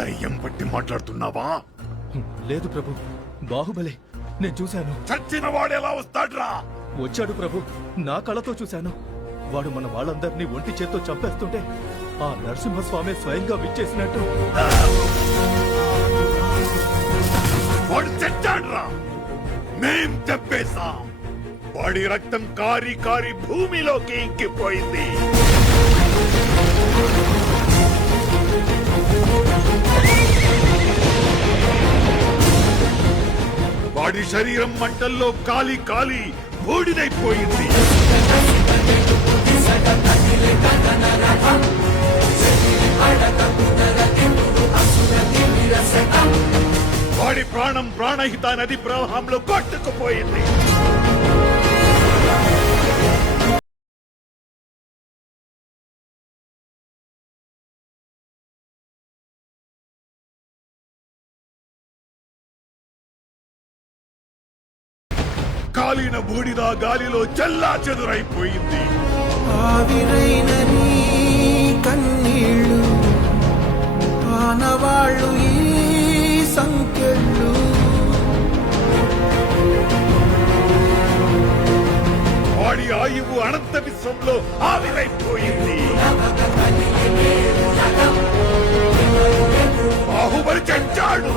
దయ్యం పట్టి మాట్లాడుతున్నావా? లేదు ప్రభు, బాహుబలి నేను చూశాను. చచ్చిన వాడు ఎలా వస్తాడ్రా? వచ్చాడు ప్రభు, నా కళ్ళతో చూశాను. వాడు మన వాళ్ళందరినీ ఒంటి చేత్తో చంపేస్తుంటే ఆ నరసింహస్వామి స్వయంగా విచ్చేసినట్టు. వాడు చచ్చాడ్రా, మేం చెప్పేశాం. వాడి రక్తం కారి కారి భూమిలోకి ఇంకిపోయింది. వాడి శరీరం మంటల్లో కాలి కాలి బూడిదైపోయింది. వాడి ప్రాణం ప్రాణహిత నది ప్రవాహంలో కొట్టుకుపోయింది. కాలిన బూడిద గాలిలో చెల్లా చెదురైపోయింది. ఆవిరైన నీ కన్నీళ్ళు ఆనవాళ్ళు ఈ సంకెళ్ళు. వాడి ఆయువు అనంత విశ్వంలో ఆవిరైపోయింది. బాహుబలి చచ్చాడు.